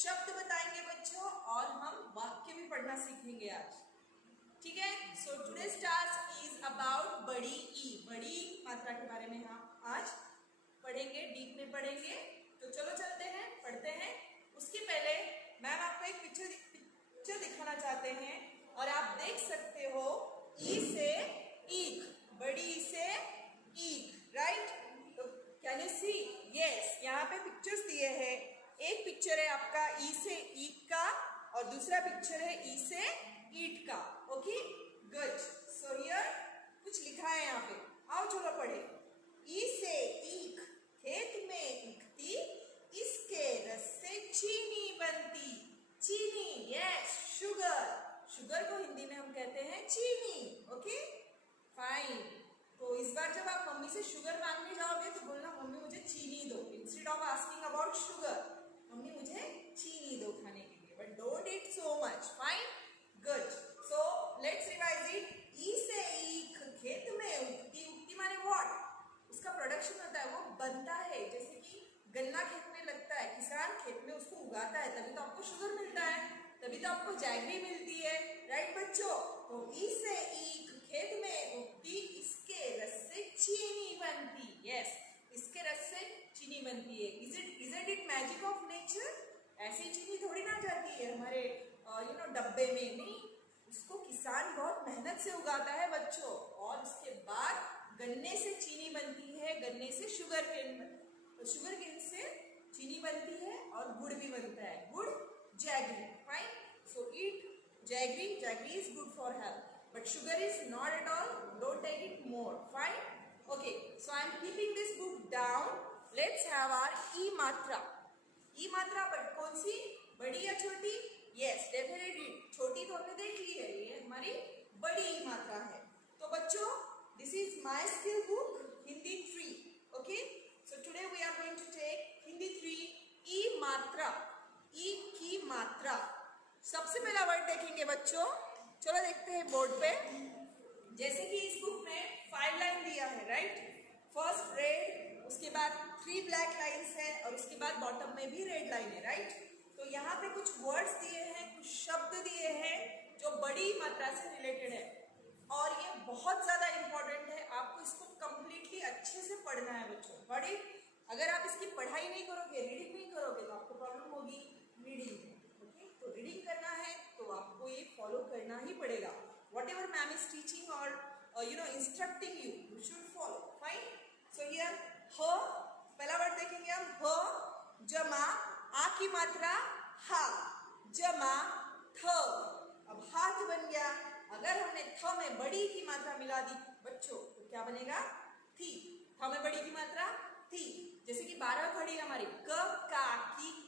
शब्द बताएंगे बच्चों और हम वाक्य भी पढ़ना सीखेंगे आज, ठीक है। So today's task is about बड़ी ई, बड़ी मात्रा के बारे में हम आज पढ़ेंगे, डीप में पढ़ेंगे। तो चलो चलते हैं, पढ़ते हैं। उसके पहले मैम आपको एक पिक्चर दिखाना चाहते हैं और आप देख सकते हो ई से ईक, बड़ी ई से ईक, राइट। तो कैन यू सी? यस, यहाँ पे पिक्चर्स दिए हैं। एक पिक्चर है आपका ई से ईक का और दूसरा पिक्चर है ई से ईट का। Okay, good. सो हियर कुछ लिखा है यहाँ पे, आओ चलो पढ़े। ई से ईक खेत में उगती, इसके रस से चीनी बनती। चीनी, यस, शुगर। शुगर को हिंदी में हम कहते हैं चीनी। Okay, fine. तो इस बार जब आप मम्मी से शुगर मांगने जाओगे तो बोलना मम्मी मुझे चीनी दो, instead of asking about sugar. Mummy मुझे चीनी दो खाने के लिए, but don't eat so much. Fine, good. So let's revise it. ई से ईख खेत में उगती, उगती माने व्हाट? उसका प्रोडक्शन होता है, वो बनता है। जैसे कि गन्ना खेत में लगता है, किसान खेत में उसको उगाता है, तभी तो आपको शुगर मिलता है, तभी तो आपको जैगरी मिलती है, राइट बच्चों। तो ई से ईख खेत में उगती, इसके रस से चीनी बनती। यस, इसके रस से चीनी बनती है। Is it magic of nature? ऐसी चीनी थोड़ी ना जाती है हमारे डब्बे में, नहीं। उसको किसान बहुत मेहनत से उगाता है बच्चों, और उसके बाद गन्ने से चीनी बनती है, गन्ने से शुगर केन से चीनी बनती है और गुड़ भी बनता है, गुड़, jaggery. Fine. So eat jaggery, jaggery is good for health, but sugar is not at all. Don't take it more. Fine. Okay, so I am keeping this book down. Let's have our E मात्रा। E मात्रा but कौन सी, बड़ी या छोटी? Yes, definitely छोटी तो हमने देख ली है, ये हमारी बड़ी E मात्रा है। तो बच्चों, this is my skill book, Hindi 3. Okay, so today we are going to take Hindi 3 E मात्रा, E की मात्रा। सबसे पहला वर्ड देखेंगे बच्चों, चलो देखते हैं बोर्ड पे। जैसे कि इस बुक में 5 लाइन दिया है, राइट। फर्स्ट रेड, उसके बाद 3 ब्लैक लाइन्स है और उसके बाद बॉटम में भी रेड लाइन है, राइट। तो यहाँ पे कुछ वर्ड्स दिए हैं, कुछ शब्द दिए हैं जो बड़ी मात्रा से रिलेटेड है और ये बहुत ज्यादा इंपॉर्टेंट है। आपको इसको कंप्लीटली अच्छे से पढ़ना है बच्चों, बड़ी। अगर आप इसकी पढ़ाई नहीं करोगे, रीडिंग नहीं करोगे तो आपको प्रॉब्लम होगी रीडिंग में। तो रीडिंग करना है तो आपको ये फॉलो करना ही पड़ेगा। Whatever ma'am is teaching और instructing you, you should follow. Fine. So here ह, पहला वर्ड देखेंगे हम, ह जमा आ की मात्रा हा, जमा थ। अब हाथ बन गया। अगर हमने थ में बड़ी की मात्रा मिला दी बच्चों तो क्या बनेगा? थी। थ में बड़ी की मात्रा थी। जैसे कि 12 खड़ी है हमारी, क का की।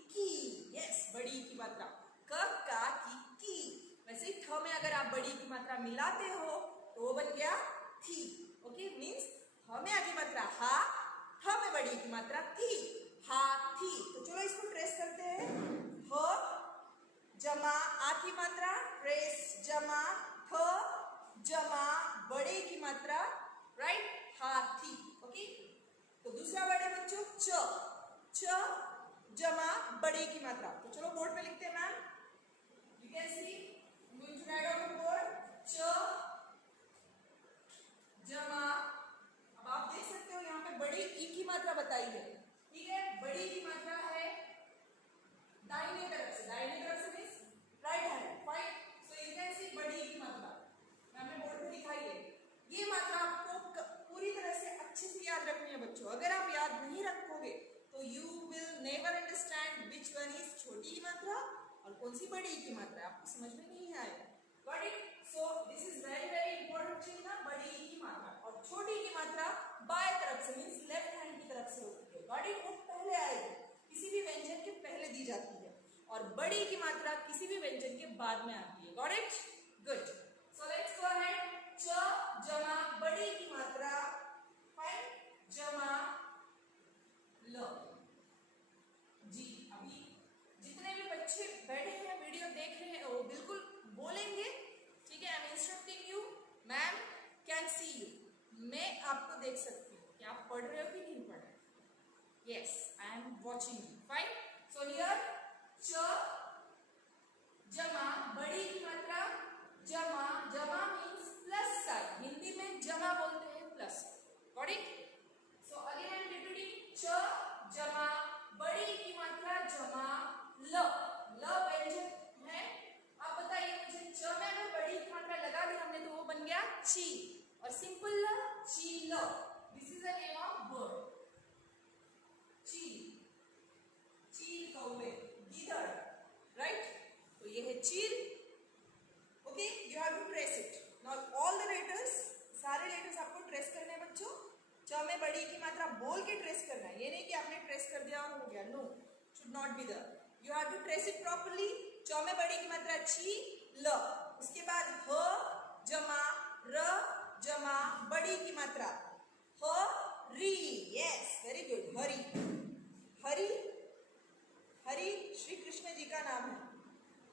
यस, बड़ी की मात्रा क का की। वैसे ही थ में अगर आप बड़ी की मात्रा मिलाते हो तो वो बन गया थी। ओके, मीन्स ह में आ की मात्रा हा, थ में बड़ी की मात्रा थी, हाथी। तो चलो इसको ट्रेस करते हैं। ह जमा आ की मात्रा, ट्रेस जमा थ जमा बड़े की मात्रा, राइट, हाथी। ओके, तो दूसरा वर्ड है बच्चों च जमा बड़े की मात्रा। तो चलो बोर्ड पे लिखते हैं ma'am. You can see, I'm going to write on the board, च जमा। अब आप देख सकते हो यहाँ पे बड़ी ई की मात्रा बताई है, ठीक है। बड़ी की मात्रा है दाहिने तरफ से, दाहिने तरफ से means right hand. Fine. So you can see बड़ी ई की मात्रा मैंने बोर्ड पे दिखाई है। ये मात्रा आपको पूरी तरह से अच्छे से याद रखनी है बच्चों। अगर आप याद नहीं रखोगे तो you will never understand which one is छोटी की मात्रा और कौन सी बड़ी की मात्रा, आपको समझ में नहीं आएगा। Got it? So this is very very important चीज ना, बड़ी की मात्रा। और छोटी की मात्रा बाएं तरफ से मीन्स लेफ्ट हैंड की तरफ से होती है। Got it? वो पहले आएगी, किसी भी व्यंजन के पहले दी जाती है, और बड़ी की मात्रा किसी भी व्यंजन के बाद में आती है। Got it? Good. So let's go ahead. च जमा बड़ी की मात्रा, फाइन, जमा ल जी। अभी जितने भी बच्चे बैठे हैं वीडियो देख रहे हैं वो बिल्कुल बोलेंगे, ठीक है। I am instructing you, ma'am can see you, मैं आपको देख सकती हूँ कि आप पढ़ रहे हो कि नहीं पढ़ रहे। Yes, I am watching you. Fine. So here च got it? So again I am repeating, च जमा बड़ी की मात्रा जमा ल, ल व्यंजन है। आप बताइए मुझे, च में अगर बड़ी की मात्रा लगा दी हमने तो वो बन गया ची, और सिंपल ल चील। This is the name of bird, चील, चील कौवे, गीदड़, राइट? तो ये है चील। Okay, you have to trace it. Now all the letters, सारे लेटर्स आपको ट्रेस करने हैं बच्चों। च में बड़ी की मात्रा बोल के ट्रेस करना है, ये नहीं कि आपने ट्रेस कर दिया और हो गया, no, should not be there. You have to trace it properly. च में बड़ी की मात्रा ची ल, उसके बाद ह जमा र जमा बड़ी की मात्रा ह री, यस वेरी गुड, हरी, हरी, हरि श्री कृष्ण जी का नाम है,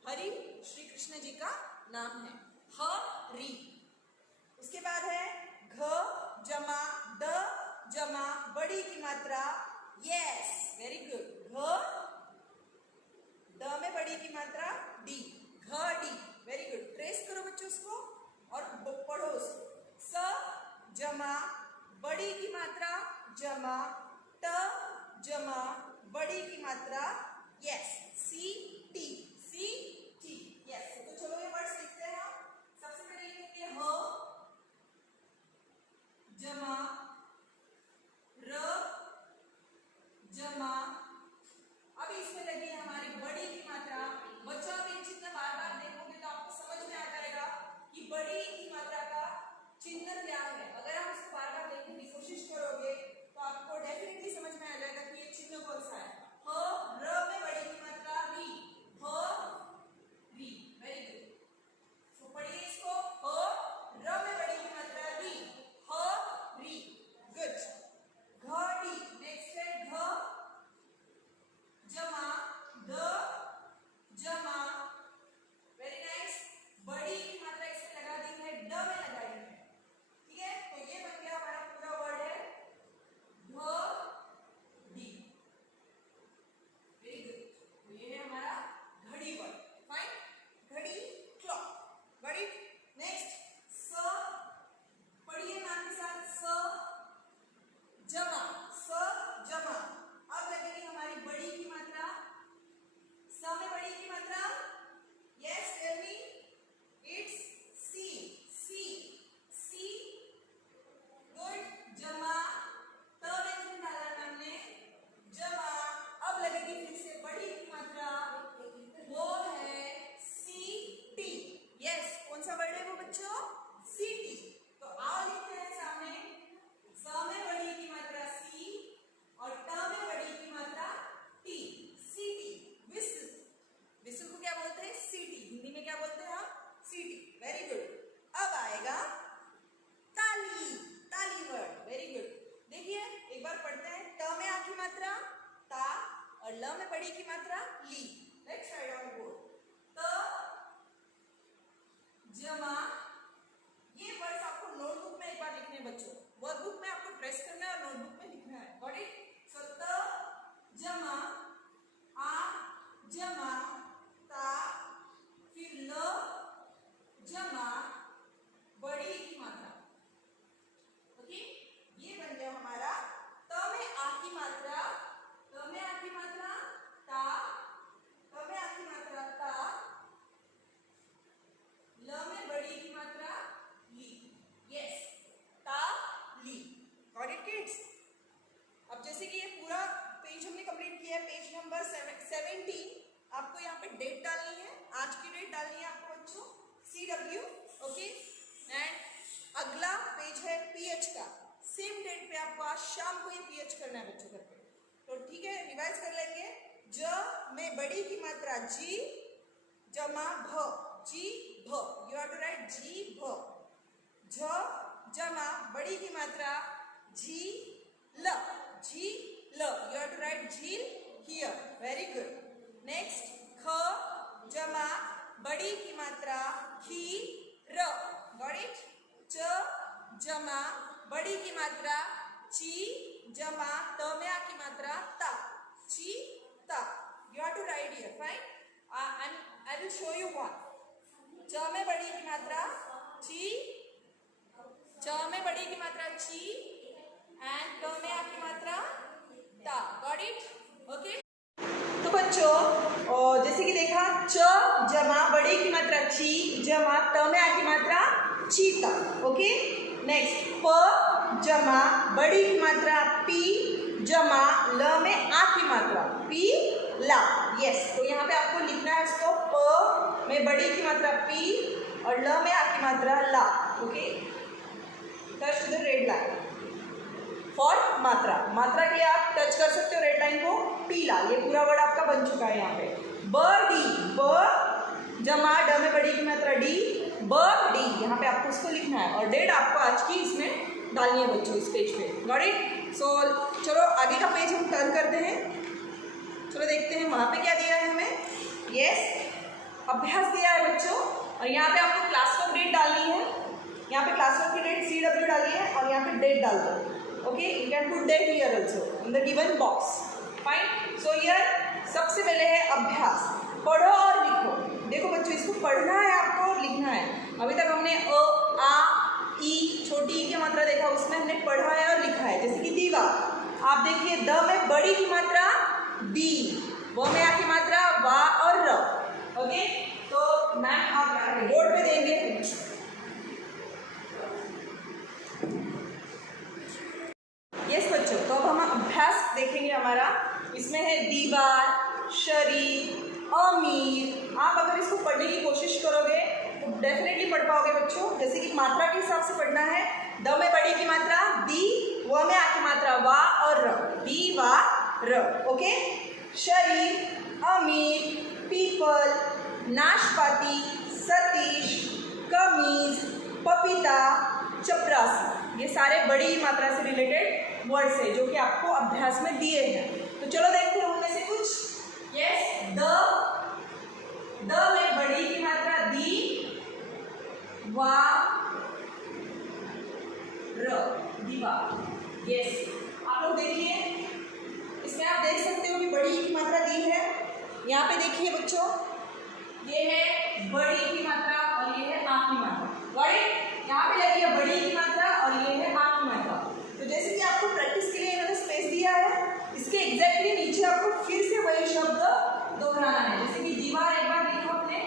हरि श्री कृष्ण जी का नाम है, हरि। उसके बाद है घ जमा ड जमा बड़ी की मात्रा, यस वेरी गुड, घ ड में बड़ी की मात्रा डी, घड़ी, वेरी गुड। ट्रेस करो बच्चों उसको और पढ़ो उसको। स जमा बड़ी की मात्रा जमा ट जमा बड़ी की मात्रा, yes C T, C T, yes. तो चलो ये वर्ड्स लिखते हैं हम। सबसे पहले लिखेंगे ह जमा र जमा, अब इसमें लगी है हमारी बड़ी की मात्रा। बच्चों आप ये चिन्ह बार बार देखोगे तो आपको समझ में आ जाएगा कि बड़ी की मात्रा का चिन्ह क्या है। अगर आप इसको बार बार देखने की कोशिश करोगे तो आपको डेफिनेटली समझ में आ जाएगा कि ये चिन्ह कौन सा है। ह र में बड़ी की मात्रा री, ह री, वेरी गुड। तो पढ़िए इसको, ह र में बड़ी की मात्रा री, ह री, गुड। घड़ी, नेक्स्ट है घ जमा द जमा, वेरी नाइस। बड़ी की मात्रा इसमें लगा दी है, ड में लगाई है, ठीक है? तो ये बन गया हमारा पूरा वर्ड है घड़ी, वेरी गुड। तो ये है हमारा घड़ी वर्ड, फाइन, घड़ी, क्लॉक, गॉट इट? नेक्स्ट स, पढ़िए नाम के साथ, स जमा, स जमा, अब लगेगी हमारी बड़ी की मात्रा, स में बड़ी की मात्रा, yes tell me, it's C, C, C, good. जमा त व्यंजन डाला हमने, जमा, अब लगेगी फिर से बड़ी की मात्रा, वो है सी टी, यस। कौन सा वर्ड है वो बच्चों? C T. तो आओ लिखते हैं सामने, स में बड़ी की मात्रा सी और ट में बड़ी की मात्रा T, C T, Whistle. Whistle को क्या बोलते हैं? सीटी, हिंदी में क्या बोलते हैं हम? सीटी, वेरी गुड। अब आएगा ताली, ताली वर्ड, वेरी गुड। देखिए एक बार पढ़ते हैं, ट में आ की मात्रा ता और ल में बड़ी की मात्रा ली। लेट्स राइट ऑन बोर्ड, त जमा, ये वर्ड्स आपको नोटबुक में एक बार लिखने हैं बच्चों, वर्कबुक में आपको ट्रेस करना है और नोटबुक में लिखना है, गॉट इट? सो त जमा आ जमा ता, फिर ल जमा बड़ी की मात्रा, ओके? ये बन गया हमारा त में आ की मात्रा, त में आ की मात्रा ता, त में आ की मात्रा ता, ल में बड़ी की मात्रा ली, यस ता ली, गॉट इट किड्स? अब जैसे कि ये पूरा पेज हमने कंप्लीट किया है, पेज नंबर 17, आपको यहाँ पे डेट डालनी है, आज की डेट डालनी है आपको बच्चों, CW, ओके? एंड अगला पेज है PH का, सेम डेट पे आपको आज शाम को ये PH करना है बच्चों घर पे। तो ठीक है, रिवाइज कर लेंगे। ज में बड़ी की मात्रा जी जमा भ, जी भ, यू हैव टू राइट जी भ। झ जमा बड़ी की मात्रा जी ल, जी ल, यू हैव टू राइट झील हियर, वेरी गुड। नेक्स्ट ख जमा बड़ी की मात्रा खी र, गॉट इट? च जमा बड़ी की मात्रा ची जमा त में आ की मात्रा ता, ची ता, you have to write here, fine? I will show you one. च में बड़ी की मात्रा ची, च में बड़ी की मात्रा ची, एंड क में आ की मात्रा ता. Got it? ओके. तो बच्चों जैसे कि देखा च जमा बड़ी की मात्रा ची जमा त में आ की मात्रा चीता. ओके. नेक्स्ट प जमा बड़ी की मात्रा पी जमा ल में आ की मात्रा पी ला. यस. तो यहाँ पे आपको लिखना है इसको प में बड़ी की मात्रा पी और ल में आ की मात्रा ला. Okay. Touch to the red line for मात्रा. मात्रा के लिए आप टच कर सकते हो रेड लाइन को. पीला ये पूरा वर्ड आपका बन चुका है यहाँ पे. ब डी ब जमा ड में बड़ी की मात्रा डी ब डी. यहाँ पे आपको उसको लिखना है और डेट आपको आज की इसमें डालनी है बच्चों इस पेज पे. Got it? सो चलो आगे का पेज हम टर्न करते हैं. चलो देखते हैं वहाँ पे क्या दिया है हमें. यस अभ्यास दिया है बच्चों और यहाँ पे आपको क्लासवर्क डेट डालनी है. यहाँ पे क्लासवर्क की डेट CW डाली है और यहाँ पे डेट डाल दो. Okay. You can put date here also in the given box. Fine. So here सबसे पहले है अभ्यास. पढ़ो और लिखो. देखो बच्चों इसको पढ़ना है आपको और लिखना है. अभी तक हमने अ आ ई छोटी ई की मात्रा देखा उसमें हमने पढ़ा है और लिखा है. जैसे कि दीवार. आप देखिए द में बड़ी की मात्रा दी व में आ की मात्रा वा और र. ओके. तो मैम आप बोर्ड पे देंगे. यस बच्चों. तो अब हम अभ्यास देखेंगे हमारा. इसमें है दीवार शरीर अमीर. आप अगर इसको पढ़ने की कोशिश करोगे तो डेफिनेटली पढ़ पाओगे बच्चों. जैसे कि मात्रा के हिसाब से पढ़ना है. द में बड़ी की मात्रा दी व में आ की मात्रा वा और र. दी वा र. ओके. शरीर अमीर पीपल नाशपाती सतीश कमीज पपीता चपरासी. ये सारे बड़ी मात्रा से रिलेटेड वर्ड्स है जो कि आपको अभ्यास में दिए हैं. तो चलो देखते हैं उनमें से कुछ. यस द में बड़ी की मात्रा दी वा र दीवार. यस. आप लोग देखिए इसमें आप देख सकते हो कि बड़ी की मात्रा दी है. यहाँ पे देखिए बच्चों ये है बड़ी की मात्रा और ये है आ की मात्रा. Got it? यहाँ पे लगी है बड़ी की मात्रा और ये है आ की मात्रा. तो जैसे कि आपको प्रैक्टिस के लिए इन्होंने स्पेस दिया है इसके एग्जैक्टली नीचे आपको फिर से वही शब्द दोहराना है. जैसे कि दीवार एक बार लिखो आपने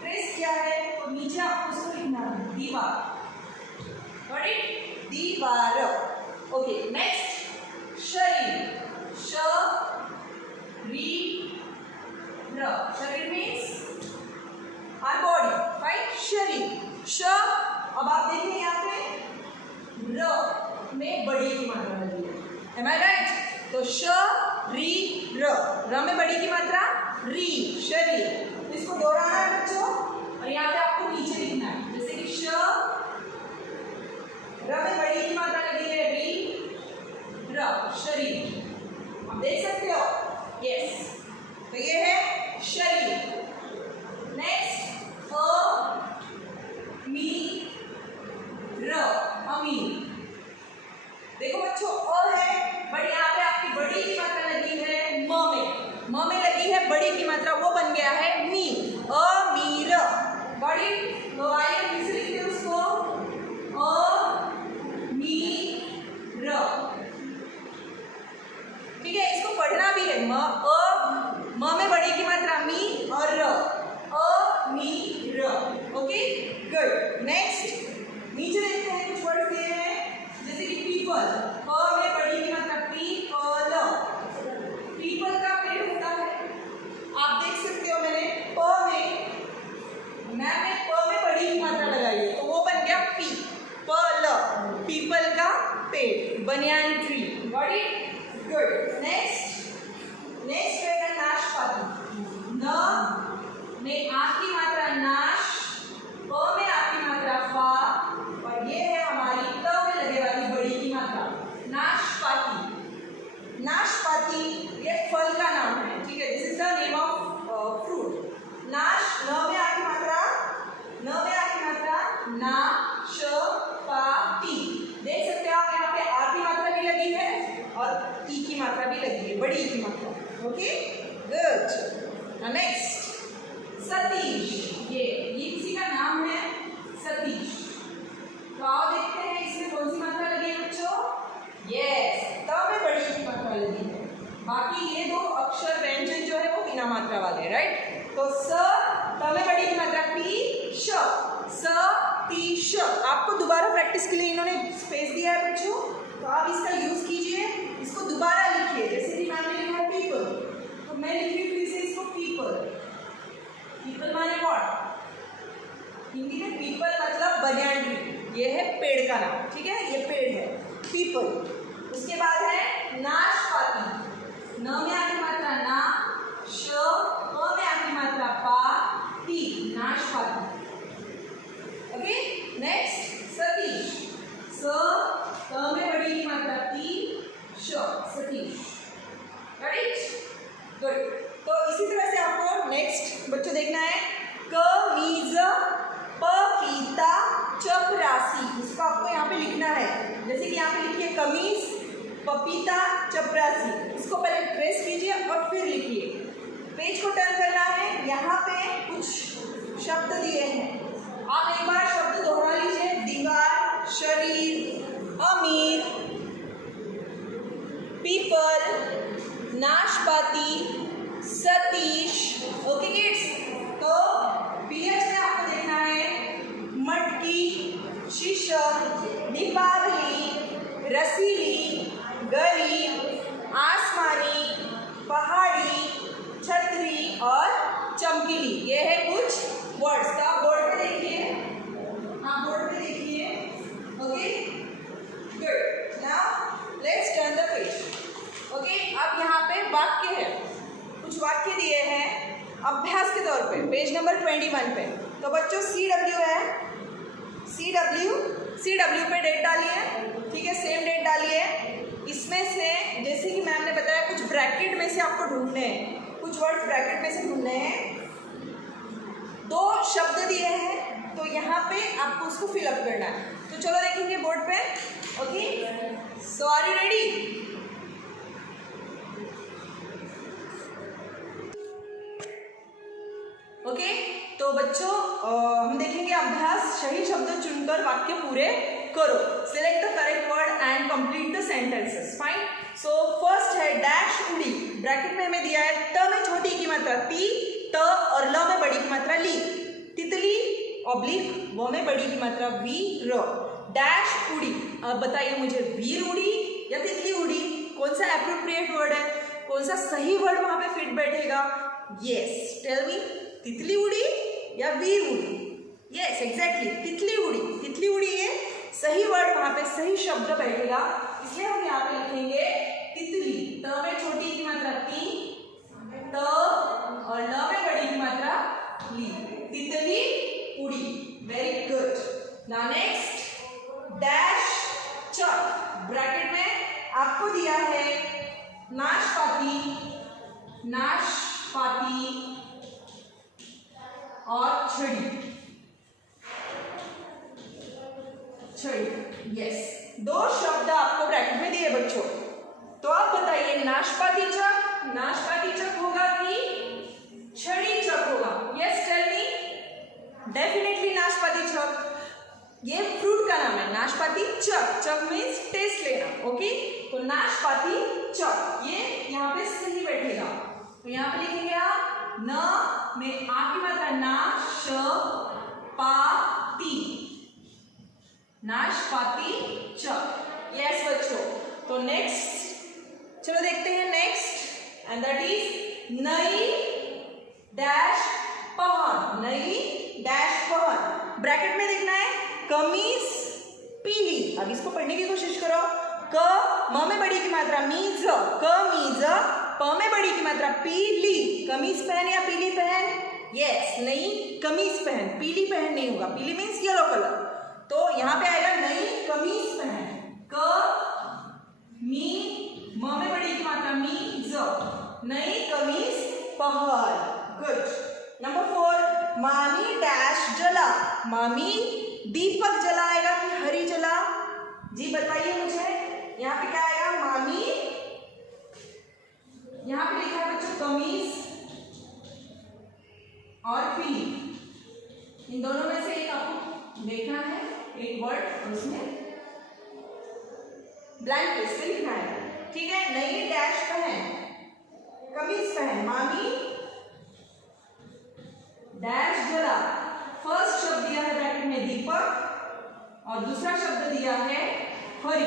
ट्रेस किया है तो नीचे आपको उसको लिखना है दीवार. Got it? दीवार. ओके. नेक्स्ट शरीर श री र. शरीर मीन्स आवर बॉडी. राइट. शरीर श. अब आप देखिए यहाँ पे र में बड़ी की मात्रा लगी है. एम आई राइट? तो श री र में बड़ी की मात्रा री शरीर. इसको दोहराना है बच्चों और यहाँ पे आपको नीचे लिखना है. जैसे कि श र में बड़ी की मात्रा लगी है री र शरीर. आप देख सकते हो. यस. तो ये है शरीर. नेक्स्ट मी र अमीर. देखो बच्चों अ है बट यहाँ पे आपकी बड़ी की मात्रा लगी है म में लगी है बड़ी की मात्रा वो बन गया है मी. अमीर. बड़ी. तो आइए फिर से लिखते हैं उसको अमीर. ठीक है. इसको पढ़ना भी है. म में बड़ी की मात्रा मी और र अमीर. ओके. गुड. नेक्स्ट नीचे देखते हैं कुछ वर्ड दिए हैं जैसे कि पीपल. प में बड़ी की मात्रा पीपल. पीपल का पेड़ होता है. आप देख सकते हो मैंने प में बड़ी की मात्रा लगाई है तो वो बन गया पी पल. पीपल का पेड़. Banyan tree. Got it? Good. Next रहेगा नाशपाती. न में आ की मात्रा नाश प में आ की मात्रा फा और ये है हमारी त में लगे वाली बड़ी की मात्रा नाशपाती. नाशपाती ये फल का नाम है. ठीक है. This is the name of fruit. नाश न में आ की मात्रा ना श पा टी. देख सकते हो आप यहाँ पे आ की मात्रा भी लगी है और ई की मात्रा भी लगी है बड़ी की मात्रा. ओके. गुड. नेक्स्ट सतीश. ये किसी का नाम है सतीश. तो आओ देखते हैं इसमें कौन सी मात्रा लगी है बच्चों. ये मात्रा वाले, राइट। तो स त में बड़ी की मात्रा पी श, स ती श। आपको दोबारा प्रैक्टिस के लिए इन्होंने स्पेस दिया है बच्चों, तो आप इसका यूज कीजिए, इसको दोबारा लिखिए। जैसे कि मैंने लिखा है पीपल, तो मैं लिख रही हूँ फिर से इसको पीपल। पीपल माने व्हाट? हिंदी में पीपल मतलब बनियान ट्री, ये है पेड़ का नाम, ठीक है, ये पेड़ है पीपल। उसके बाद है नाशपाती, न में आती मात्रा ना, श प में आती मात्रा पा, ती, नाशपाती। ओके, नेक्स्ट सतीश, स त में बड़ी की मात्रा ती श, सतीश, राइट, गुड। तो इसी तरह से आपको नेक्स्ट बच्चों देखना है कमीज पपीता चपरासी, इसको आपको यहाँ पे लिखना है। जैसे कि यहाँ पे लिखिए कमीज पपीता चपरासी, इसको पहले ट्रेस कीजिए और फिर लिखिए। पेज को टर्न करना है, यहाँ पे कुछ शब्द दिए हैं, आप एक बार शब्द दोहरा लीजिए। दीवार, शरीर, अमीर, पीपल, नाशपाती, सतीश। ओके किड्स, तो पीएच में आपको देखना है मटकी, शीशम, दीपावली, रसीली, गरीब, आसमानी, पहाड़ी, छतरी और चमकीली। ये है कुछ वर्ड्स। तो आप बोर्ड पे देखिए, आप बोर्ड पे देखिए। Okay, good. Now let's turn the page. Okay, अब यहाँ पे वाक्य है, कुछ वाक्य दिए हैं अभ्यास के तौर पे, पेज नंबर 21 पे। तो बच्चों CW है, CW पे डेट डालिए, ठीक है, सेम डेट डालिए। इसमें से जैसे कि मैम ने बताया कुछ ब्रैकेट में से आपको ढूंढने हैं, कुछ वर्ड्स ब्रैकेट में से ढूंढने हैं। 2 शब्द दिए हैं, तो यहाँ पे आपको उसको फिलअप करना है। तो चलो देखेंगे बोर्ड पे। Okay, so are you ready? Okay, तो बच्चों हम देखेंगे अभ्यास, सही शब्द चुनकर वाक्य पूरे करो। Select the correct word and complete the sentences. Fine. So first है डैश उड़ी, ब्रैकेट में हमें दिया है त में छोटी की मात्रा ती, त और ल में बड़ी की मात्रा ली। तितली ऑब्लिक व में बड़ी की मात्रा वी र, डैश उड़ी। अब बताइए मुझे वीर उड़ी या तितली उड़ी, कौन सा एप्रोप्रिएट वर्ड है, कौन सा सही वर्ड वहां पे फिट बैठेगा? यस, टेल मी, तितली उड़ी या वीर उड़ी? यस, एग्जैक्टली, तितली उड़ी। तितली उड़ी ये सही वर्ड, वहां पे सही शब्द बैठेगा, इसलिए हम यहाँ पे लिखेंगे तितली। त में छोटी की मात्रा ती, त और ल में बड़ी की मात्रा ली, तितली उड़ी। Very good. Now next dash चक, ब्रैकेट में आपको दिया है नाशपाती, नाशपाती और छड़ी, छड़ी। यस, 2 शब्द आपको ब्रैकेट में दिए बच्चों। तो आप बताइए नाशपाती चक होगा कि छड़ी चक होगा? यस, टेल मी। डेफिनेटली नाशपाती चक, ये फ्रूट का नाम है, नाशपाती चक। चक मीन्स टेस्ट लेना। ओके, तो नाशपाती चक ये यहाँ पे सही बैठेगा। तो यहाँ पे लिखेंगे आप न में आ की मात्रा ना, श पा ती, नाशपाती चक। यस बच्चों, तो नेक्स्ट चलो देखते हैं नेक्स्ट, एंड दैट इज नई डैश पहन, नई डैश पहन। ब्रैकेट में देखना है कमीज पीली। अब इसको पढ़ने की कोशिश करो। क म में बड़ी की मात्रा मीज, कमीज, प में बड़ी की मात्रा पीली। कमीज पहन या पीली पहन? यस, नई कमीज पहन, पीली पहन नहीं होगा, पीली मीन्स येलो कलर। तो यहाँ पे आएगा नई कमीज पहन। क मी म में बड़ी की मात्रा मीज, नई कमीज पहन। गुड। नंबर 4 मामी डैश जला, मामी दीपक जलाएगा कि हरी जला? जी बताइए मुझे, यहाँ पे क्या आएगा? मामी, यहाँ पे लिखा है बच्चों कमीज और पीली, इन दोनों में से एक आपको देखना है, एक वर्ड, उसमें ब्लैंक प्लेस पे लिखना है। ठीक है, नई डैश पहन, कमीज पहन, मामी डैश जला। फर्स्ट शब्द दिया है ब्रैकेट में दीपक और दूसरा शब्द दिया है हरी।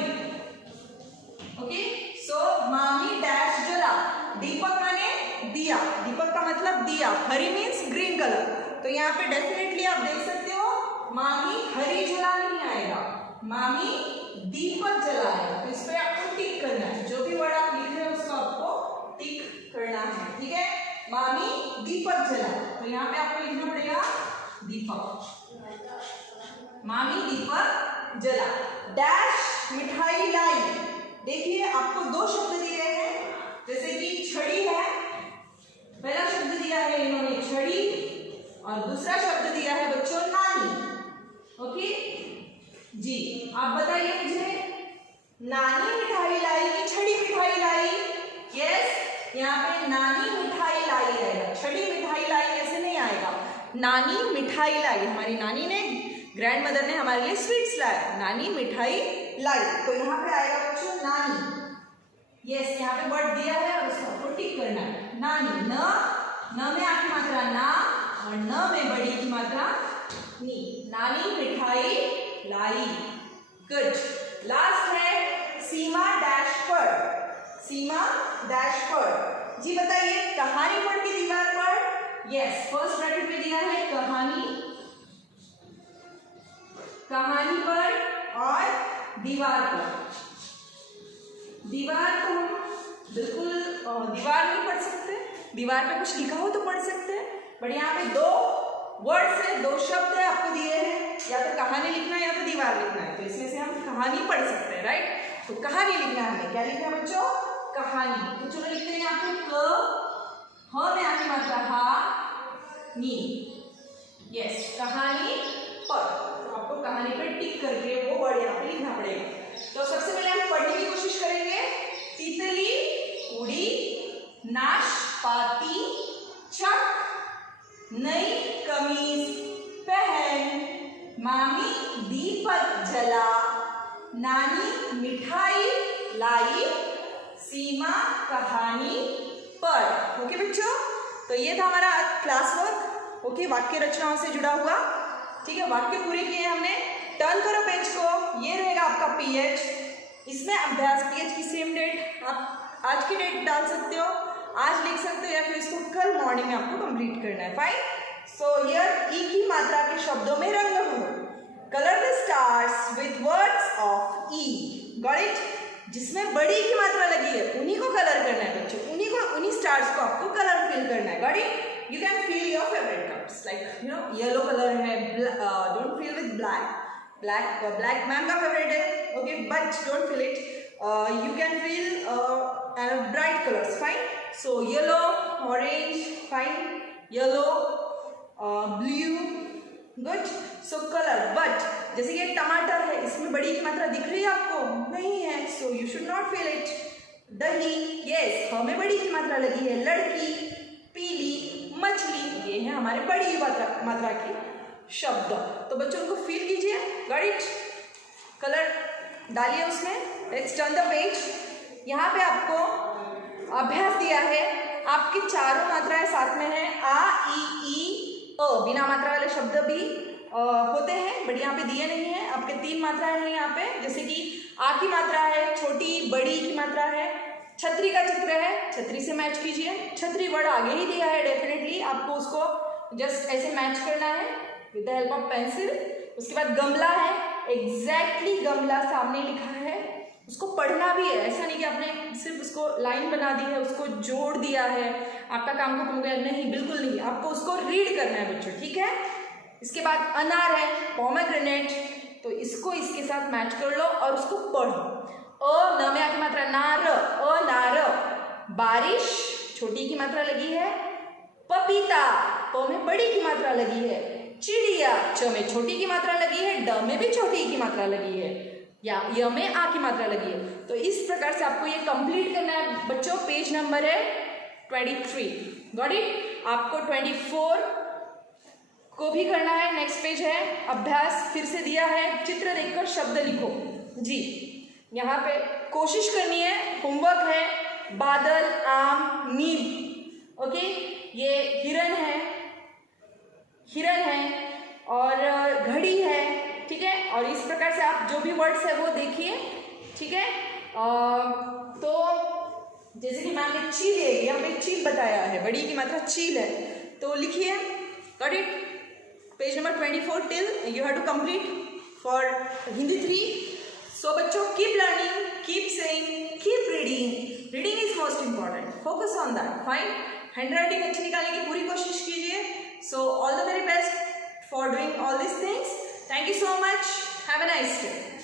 ओके, सो मामी डैश जला। दीपक माने दिया, दीपक का मतलब दिया, हरी मीन्स ग्रीन कलर। तो यहाँ पे डेफिनेटली आप देख सकते हो मामी हरी जला नहीं आएगा, मामी दीपक जलाएगा। तो इस पे आपको टिक करना है, जो भी वर्ड आप लिख रहे हो उसको आपको टिक करना है, ठीक है। मामी दीपक जला, तो यहाँ पे आपको लिखना पड़ेगा दीपक, मामी दीपक जला। डैश मिठाई लाई। देखिए आपको दो शब्द दिए हैं, जैसे कि छड़ी है, पहला शब्द दिया है इन्होंने छड़ी और दूसरा शब्द दिया है बच्चों नानी। ओके जी, आप बताइए मुझे, नानी मिठाई लाई कि छड़ी मिठाई लाई? यस, यहाँ पे नानी मिठाई लाई आएगा, छड़ी मिठाई लाई ऐसे नहीं आएगा। नानी मिठाई लाई, हमारी नानी ने, ग्रैंड मदर ने हमारे लिए स्वीट्स लाया, नानी मिठाई लाई, तो यहाँ पे आएगा बच्चों नानी। यस, यहाँ पे वर्ड दिया है और उसको आपको टिक करना है, नानी। न में आ की मात्रा ना और न में बड़ी की मात्रा नी, नानी मिठाई लाई। गुड। लास्ट है सीमा डैश पर। सीमा डैश पर, जी बताइए, कहानी पढ़ की दीवार पर। यस, फर्स्ट ब्रैकेट में दिया है कहानी, कहानी पर और दीवार पर। दीवार को हम बिल्कुल दीवार नहीं पढ़ सकते, दीवार पे कुछ लिखा हो तो पढ़ सकते हैं, बट यहाँ पे दो वर्ड्स है, दो शब्द है आपको दिए हैं, या तो कहानी लिखना है या तो दीवार लिखना है, तो इसमें से हम कहानी पढ़ सकते हैं, राइट। तो कहानी लिखना है हमें, क्या लिखना है बच्चों? कहानी। तो चलो लिखते हैं यहाँ पे क, ह में आगे मात्रा हा नी। यस, कहानी पर, तो आपको कहानी पर टिक करके वो वर्ड यहाँ पे लिखना पड़ेगा। तो सबसे पहले हम पढ़ने की कोशिश करेंगे। तितली उड़ी, नाशपाती चक, नई कमीज पहन, मामी दीपक जला, नानी मिठाई लाई, सीमा कहानी पढ़। ओके बच्चों, तो ये था हमारा क्लास वर्क। ओके, वाक्य रचनाओं से जुड़ा हुआ, ठीक है। वाक्य पूरे किए हमने। टर्न करो पेज को, ये रहेगा आपका पीएच, इसमें अभ्यास पीएच की सेम डेट आप आज की डेट डाल सकते हो, आज लिख सकते हो, या फिर इसको कल मॉर्निंग में आपको कंप्लीट करना है। फाइन। सो हियर ई की मात्रा के शब्दों में रंग भरो। Colour the stars with words of E. Got it? जिसमें बड़ी की मात्रा लगी है उन्हीं को कलर करना है बच्चों, उन्हीं स्टार्स को आपको कलर फिल करना है। Got it? You can fill your favorite colors, like yellow color है, don't fill with black ma'am का favorite है, okay, but don't fill it. You can fill bright colors, fine. So yellow, orange, fine, yellow, blue, good. So color, but जैसे ये टमाटर है, इसमें बड़ी की मात्रा दिख रही है आपको? नहीं है, so you should not fill it. दही, yes, हमें बड़ी की मात्रा लगी है। लड़की, पीली, मछली, ये है हमारे बड़ी मात्रा के शब्द। तो बच्चों उनको फील कीजिए। Got it? कलर डालिए उसमें। Let's turn the page. यहाँ पे आपको अभ्यास दिया है, आपकी चारों मात्राएं साथ में है, आ ई ई अ। बिना मात्रा वाले शब्द भी होते हैं, बट यहाँ पे दिए नहीं है। आपके 3 मात्राएं हैं यहाँ पे, जैसे कि आ की मात्रा है, छोटी बड़ी की मात्रा है, छतरी का चित्र है, छतरी से मैच कीजिए। छतरी वर्ड आगे ही दिया है, डेफिनेटली आपको उसको जस्ट ऐसे मैच करना है with the help of pencil. उसके बाद गमला है, एग्जैक्टली गमला सामने लिखा है, उसको पढ़ना भी है, ऐसा नहीं कि आपने सिर्फ उसको लाइन बना दी है, उसको जोड़ दिया है, आपका काम खत्म हो गया। नहीं, बिल्कुल नहीं, आपको उसको रीड करना है बच्चों, ठीक है। इसके बाद अनार है, पोमेग्रेनेट, तो इसको इसके साथ मैच कर लो और उसको पढ़ो। अ न में आगे मात्रा नार, अनार। बारिश, छोटी की मात्रा लगी है। पपीता, प में बड़ी की मात्रा लगी है। चिड़िया, च में छोटी की मात्रा लगी है, ड में भी छोटी की मात्रा लगी है, या य में आ की मात्रा लगी है। तो इस प्रकार से आपको ये कंप्लीट करना है बच्चों। पेज नंबर है 23। Got it? आपको 24 को भी करना है। नेक्स्ट पेज है अभ्यास, फिर से दिया है, चित्र देखकर शब्द लिखो। जी, यहाँ पे कोशिश करनी है, होमवर्क है, बादल, आम, नीम। ओके, ये हिरन है, हिरन है और घड़ी है, ठीक है। और इस प्रकार से आप जो भी वर्ड्स है वो देखिए, ठीक है। तो जैसे कि मैम ने चील है, यहाँ पे चील बताया है, बड़ी की मात्रा चील है, तो लिखिए, got it. Page number 24 till you have to complete for Hindi 3। So बच्चों, keep learning, keep saying, keep reading. Reading is most important, focus on that, fine. Hand writing अच्छी निकालने की पूरी कोशिश कीजिए। So all the very best for doing all this things. Thank you so much, have a nice day.